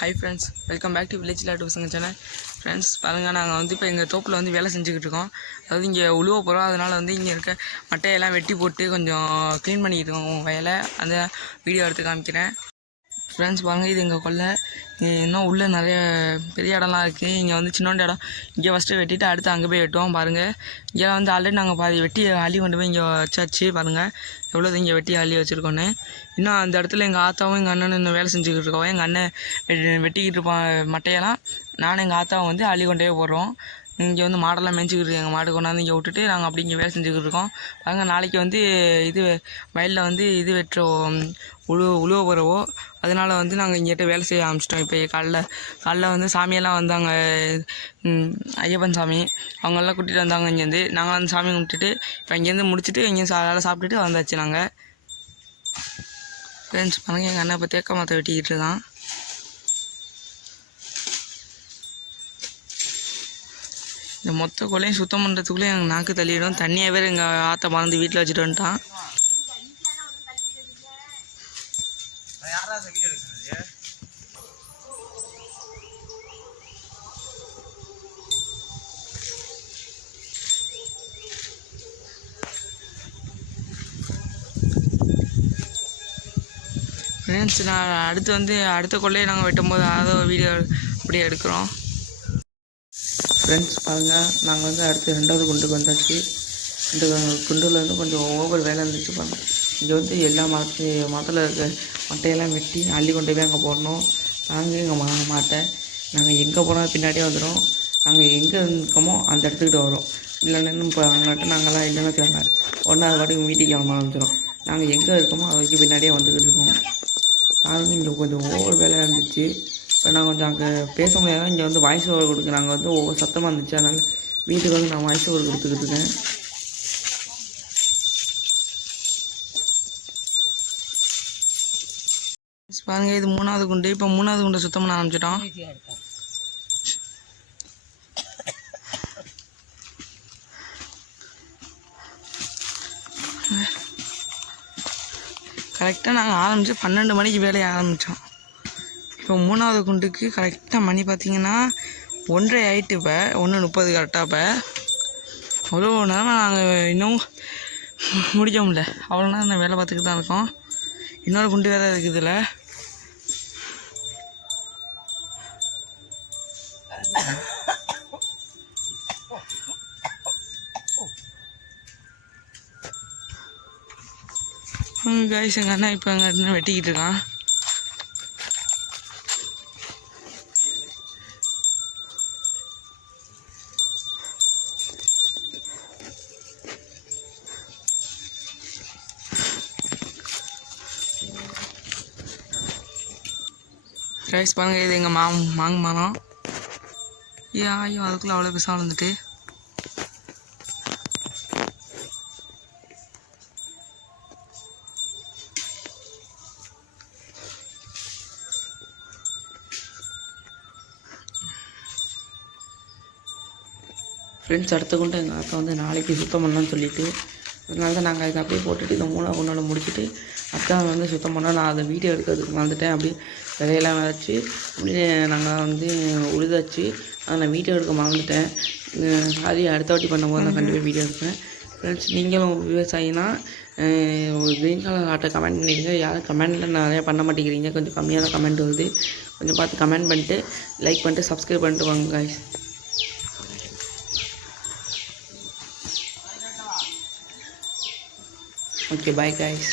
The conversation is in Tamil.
Hi friends, welcome back to village லாட்டு பசங்க சேனல். ஃப்ரெண்ட்ஸ் பாருங்கள், நாங்கள் வந்து இப்போ எங்கள் தோப்பில் வந்து வேலை செஞ்சுக்கிட்டு இருக்கோம். அதாவது இங்கே உழுவ போகிறோம். அதனால் வந்து இங்கே இருக்க மட்டையெல்லாம் வெட்டி போட்டு கொஞ்சம் க்ளீன் பண்ணிக்கிட்டு இருக்கோம் வயலை. அந்த வீடியோ எடுத்து காமிக்கிறேன். ஃப்ரெண்ட்ஸ் பாருங்கள், இது எங்கள் கொல்லை. இன்னும் உள்ளே நிறைய பெரிய இடம்லாம் இருக்குது. இங்கே வந்து சின்னோண்ட இடம். இங்கே ஃபஸ்ட்டு வெட்டிட்டு அடுத்து அங்கே போய் வெட்டுவோம். பாருங்கள், இங்கே வந்து ஆல்ரெடி நாங்கள் பாதி வெட்டி அள்ளி கொண்டு போய் இங்கே வச்சாச்சு. பாருங்கள் எவ்வளோது இங்கே வெட்டி அள்ளி வச்சுருக்கோன்னு. இன்னும் அந்த இடத்துல எங்கள் ஆத்தாவும் எங்கள் அண்ணனும் இன்னும் வேலை செஞ்சுக்கிட்டு இருக்கோம். எங்கள் அண்ணன் வெட்டிக்கிட்டு இருப்பான் மட்டையெல்லாம். நானும் எங்கள் ஆத்தாவும் வந்து அள்ளி கொண்டே போடுறோம். இங்கே வந்து மாடெல்லாம் மேய்ச்சிக்கிட்டு எங்கள் மாடு கொண்டாந்து இங்கே விட்டுட்டு நாங்கள் அப்படி இங்கே வேலை செஞ்சுக்கிட்டு இருக்கோம். பாருங்க, நாளைக்கு வந்து இது வயலில் வந்து இது வெட்டுறோம், உழுவ போகிறவோ. அதனால் வந்து நாங்கள் இங்கேட்ட வேலை செய்ய ஆரம்பிச்சிட்டோம். இப்போ காலைல வந்து சாமியெல்லாம் வந்தாங்க, ஐயப்பன் சாமி அவங்கெல்லாம் கூட்டிகிட்டு வந்தாங்க. இங்கேருந்து நாங்கள் வந்து சாமி கும்பிட்டுட்டு இப்போ இங்கேருந்து முடிச்சுட்டு இங்கேயும் வேலை சாப்பிட்டுட்டு வந்தாச்சு நாங்கள். ஃப்ரெண்ட்ஸ் பாருங்கள், எங்கள் அண்ணன் இப்போ தேக்க மரத்தை வெட்டிக்கிட்டு இருக்கான். இந்த மொத்த கொலையும் சுத்தம் பண்ணுறதுக்குள்ளே எங்கள் நாக்கு தள்ளிடும். தண்ணியாக வேறு எங்கள் ஆற்றை மறந்து வீட்டில் வச்சுட்டு வந்துட்டான். ஃப்ரெண்ட்ஸ், நான் அடுத்த கொள்ளையை நாங்கள் வெட்டும்போது அதை வீடியோ அப்படியே எடுக்கிறோம். ஃப்ரெண்ட்ஸ் பாருங்கள், நாங்கள் வந்து அடுத்து 2வது குண்டுக்கு வந்தாச்சு. இந்த குண்டில் வந்து கொஞ்சம் ஓவர் வேலை இருந்துச்சு. பாருங்கள், இங்கே வந்து எல்லா மரத்தில் இருக்க மட்டையெல்லாம் வெட்டி அள்ளி கொண்டு போய் அங்கே போடணும். நாங்கள் எங்கள் மாட்டை நாங்கள் எங்கே போனால் பின்னாடியே வந்துடும். நாங்கள் எங்கே இருக்கோமோ அந்த இடத்துக்கிட்ட வரும். இல்லைன்னு இப்போ அவங்கள்ட்ட நாங்கள்லாம் இல்லைன்னு வச்சுருந்தாங்க உடனே அது பாட்டுக்கு வீட்டுக்கு கிளம்ப ஆரம்பிச்சிடும். நாங்கள் எங்கே இருக்கோமோ அதுக்கு பின்னாடியே வந்துக்கிட்டு இருக்கோம். பாருங்கள், இங்கே கொஞ்சம் ஓவர் வேலையாக இருந்துச்சு. இப்போ நான் கொஞ்சம் அங்கே பேச முடியாத இங்கே வந்து வாய்ஸ் ஓவர் கொடுக்குறேன். நாங்கள் வந்து ஒவ்வொரு சத்தமாக இருந்துச்சு, அதனால் வீட்டுக்கு வந்து நான் வாய்ஸ் ஓவர் கொடுத்துக்கிட்டு இருக்கேன். பாருங்கள், இது 3வது குண்டு. இப்போ 3வது குண்டை சுத்தம் பண்ண ஆரம்பிச்சிட்டோம். கரெக்டாக நாங்கள் ஆரம்பித்து 12 மணிக்கு வேலையை ஆரம்பித்தோம். இப்போ 3வது குண்டுக்கு கரெக்டாக மணி பார்த்திங்கன்னா 1:30 ஆகிட்டு. இப்போ 1:30 கரெக்டாக. இப்போ அவ்வளோ நேரம் நாங்கள் இன்னும் முடிக்க முடியல. அவ்வளோ நேரம் நான் வேலை பார்த்துக்கிட்டு தான் இருக்கோம். இன்னொரு குண்டு வேலை இருக்குது இதில். கைஸ், எங்கள் அண்ணன் இப்போ எங்கள் அண்ணன் வெட்டிக்கிட்டு இருக்கான். கைஸ் பாருங்கள், இது எங்கள் மாங்க மரம். ஐயோ அதுக்குள்ளே அவ்வளோ பெருசாக வளர்ந்துட்டு. ஃப்ரெண்ட்ஸ், அடுத்த கொண்டு எங்கள் அக்கா வந்து நாளைக்கு சுத்தம் பண்ணலான்னு சொல்லிவிட்டு, அதனால தான் நாங்கள் இதை அப்படியே போட்டுட்டு இந்த 3வது கொண்டாட முடிச்சுட்டு அக்கா வந்து சுத்தம் பண்ணோம். நான் அதை வீடியோ எடுக்கிறதுக்கு வந்துட்டேன். அப்படியே விதையெல்லாம் விதைச்சி அப்படியே நாங்கள் வந்து உழுதாச்சு. அதை நான் வீடியோ எடுக்க மறந்துட்டேன். சாரி, அடுத்த வாட்டி பண்ணும்போது நான் கண்டிப்பாக வீடியோ எடுப்பேன். ஃப்ரெண்ட்ஸ், நீங்களும் விவசாயினா க்ரீன் கலர் ஆட்டை கமெண்ட் பண்ணிடுங்க. யாரும் கமெண்டில் நிறையா பண்ண மாட்டேங்கிறீங்க, கொஞ்சம் கம்மியாக தான் கமெண்ட் வருது. கொஞ்சம் பார்த்து கமெண்ட் பண்ணிட்டு லைக் பண்ணிட்டு சப்ஸ்கிரைப் பண்ணிட்டு வாங்க guys. Okay, bye guys.